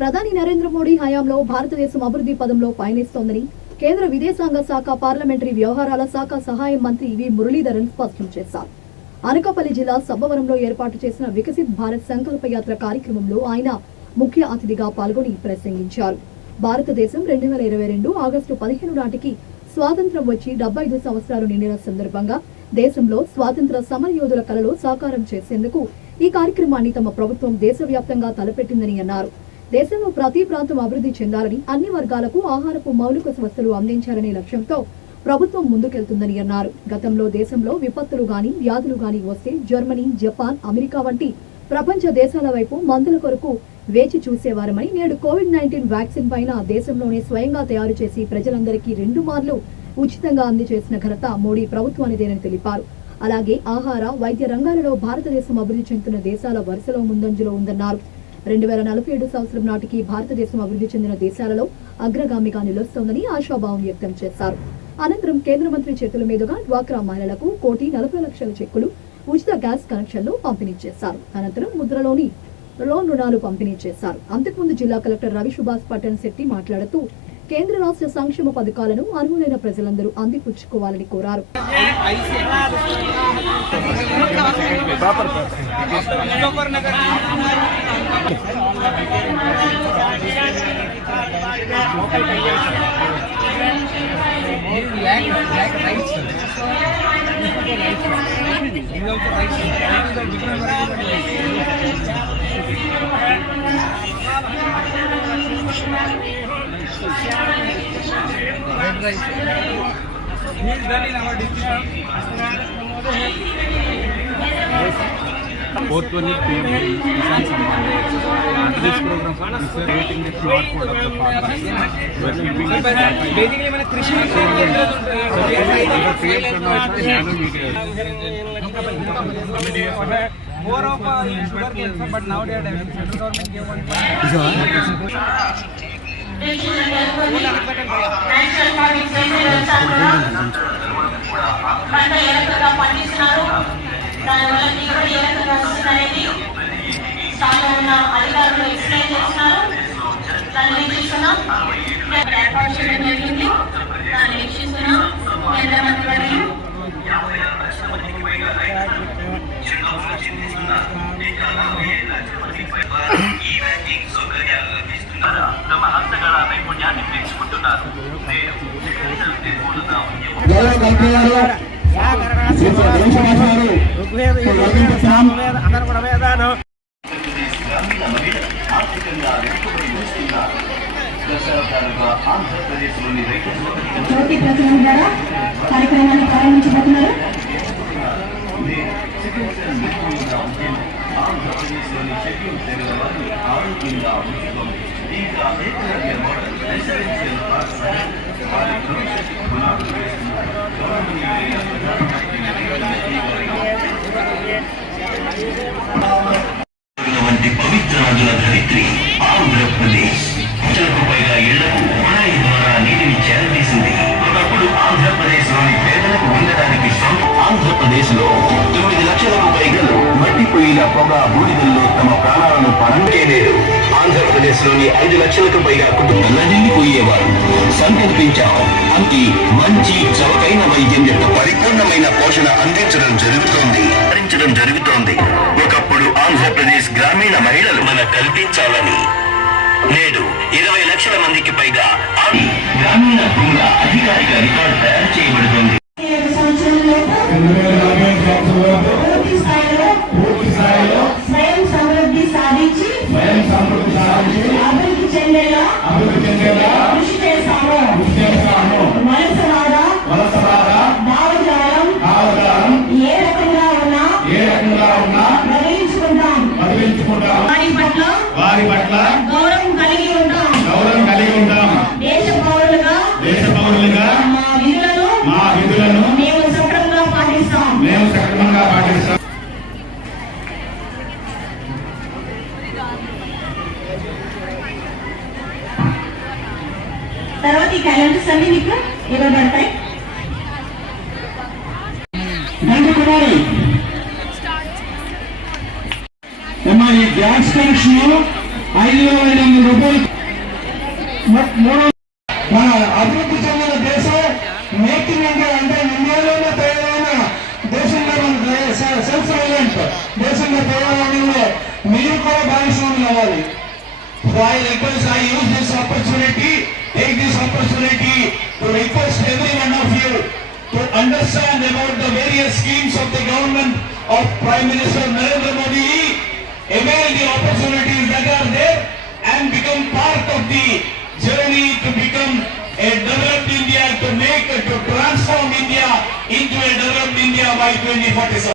ప్రధాని నరేంద్ర మోడీ హయాంలో భారతదేశం అభివృద్ధి పదంలో పయనిస్తోందని కేంద్ర విదేశాంగ శాఖ పార్లమెంటరీ వ్యవహారాల శాఖ సహాయ మంత్రి వి మురళీధరన్ స్పష్టం చేశారు. అనకాపల్లి జిల్లా సబ్బవరంలో ఏర్పాటు చేసిన వికసిత్ భారత్ సంకల్ప యాత్ర కార్యక్రమంలో ఆయన ముఖ్య అతిథిగా పాల్గొని ప్రసంగించారు. భారతదేశం 2022 ఆగస్టు 15 నాటికి స్వాతంత్ర్యం వచ్చి 75 సంవత్సరాలు నిండిన సందర్భంగా దేశంలో స్వాతంత్ర సమరయోధుల కలలో సాకారం చేసేందుకు ఈ కార్యక్రమాన్ని తమ ప్రభుత్వం దేశవ్యాప్తంగా తలపెట్టిందని అన్నారు. దేశంలో ప్రతి ప్రాంతం అభివృద్ధి చెందాలని, అన్ని వర్గాలకు ఆహారపు మౌలిక వసతులు అందించాలనే లక్ష్యంతో ప్రభుత్వం ముందుకెళ్తుందని అన్నారు. గతంలో దేశంలో విపత్తులు గాని, వ్యాధులు గాని వస్తే జర్మనీ, జపాన్, అమెరికా వంటి ప్రపంచ దేశాల వైపు మందుల కొరకు వేచి చూసేవారమని, నేడు కోవిడ్-19 వ్యాక్సిన్ పైన దేశంలోనే స్వయంగా తయారు చేసి ప్రజలందరికీ 2 మార్లు ఉచితంగా అందజేసిన ఘనత మోడీ ప్రభుత్వానిదేనని తెలిపారు. అలాగే ఆహార, వైద్య రంగాలలో భారతదేశం అభివృద్ధి చెందుతున్న దేశాల వరుసలో ముందంజలో ఉందన్నారు. 2047 సంవత్సరం నాటికి భారతదేశం అభివృద్ధి చెందిన దేశాలలో అగ్రగామిగా నిలుస్తోందని ఆశాభావం వ్యక్తం చేశారు. అనంతరం కేంద్ర మంత్రి చేతుల మీదుగా డ్వాక్రా మహిళలకు 1,40,00,000 చెక్కులు, ఉచిత గ్యాస్ కనెక్షన్లు పంపిణీ చేశారు. అనంతరం ముద్రలోని లోన్ రుణాలు పంపిణీ చేశారు. అంతకుముందు జిల్లా కలెక్టర్ రవి సుభాష్ పట్టణ్ శెట్టి మాట్లాడుతూ కేంద్ర రాష్ట్ర సంక్షేమ పథకాలను అర్హులైన ప్రజలందరూ అందిపుచ్చుకోవాలని కోరారు. Red rice. He is done in our district. Fourth one is Kisan Samman. This program is creating the plot for the farmers. We are keeping it. Basically, man, Krishna. We are creating nano media. More of sugar cane, but now they are having central government gave 1. పంట ఏ రకంగా పండిస్తున్నారు, దానివల్ల దిగుబడి ఏ రకంగా వస్తుందనేది స్థాయిలో ఉన్న అధికారులు explain చేస్తున్నారు. దాన్ని వీక్షిస్తున్నాం. ఏర్పాటు చేయడం జరిగింది. దాన్ని వీక్షిస్తున్నాం. కేంద్ర మంత్రి వర్యులు తమ హస్తకళ నైపుణ్యాన్ని పెంచుకుంటున్నారు. ఆంధ్రప్రదేశ్లోని జ్యోతి ప్రచురణ ద్వారా కార్యక్రమాన్ని ప్రారంభించబోతున్నారు. ఆంధ్రప్రదేశ్లోని షెడ్యూల్ తెగల వారు ఆరోగ్యంగా ఉంచుకోండి. ఇంకా ఏకలవ్య మోడల్ రెసిడెన్షియల్ పార్క్ వంటి పవిత్ర నదుల ధరిత్రి ఆంధ్రప్రదేశ్. లక్షలకు పైగా ఇళ్లకు కుళాయి ద్వారా నీటిని చేరదీసింది. ఒకప్పుడు ఆంధ్రప్రదేశ్ లోని పేదలకు ఉండడానికి ఆంధ్రప్రదేశ్ లో 9 లక్షలకు పైగా మట్టిపోయిన పొగ బూడిదల్లో తమ ప్రాణాలను పణం చేయలేదు. ఆంధ్రప్రదేశ్ లోని 5 లక్షలకు పైగా కుటుంబాలు నిండిపోయేవారు. సంకల్పించాం అంకి మంచి చౌకైన వైద్యం యొక్క పరిపూర్ణమైన పోషణ అందించడం జరుగుతోంది. ఒకప్పుడు ఆంధ్రప్రదేశ్ గ్రామీణ మహిళలు మన కల్పించాలని నేడు 20 లక్షల మందికి పైగా గ్రామీణ భూముల అధికారిక రికార్డు తయారు చేయబడుతుంది. స్వయం సమృద్ధి సాధించి అభివృద్ధి చెందేలా కృషి చేస్తాము. వలసవాద భావజాలం ఏ రకంగా ఉన్నా బదిలించుకుంటాం. వారి పట్ల గౌరవం కలిగి ఉంటాం. దేశ పౌరులుగా మా విధులను మేము సక్రమంగా పాటిస్తాం. తర్వాత ఈ క్యాలెండర్స్ అన్ని మీకు ఇవ్వబడతాయి. ఈ గ్యాస్ కనెక్షన్ 5,500 రూపాయలు సెల్ఫ్ రిలయంట్ దేశంలో తయారవడంలో మీరు కూడా భాగస్వాములు అవ్వాలి. I request, I use this opportunity, take this opportunity to request every one of you to understand about the various schemes of the government of Prime Minister Narendra Modi. Avail the opportunities that are there and become part of the journey to become a developed India, to transform India into a developed India by 2047.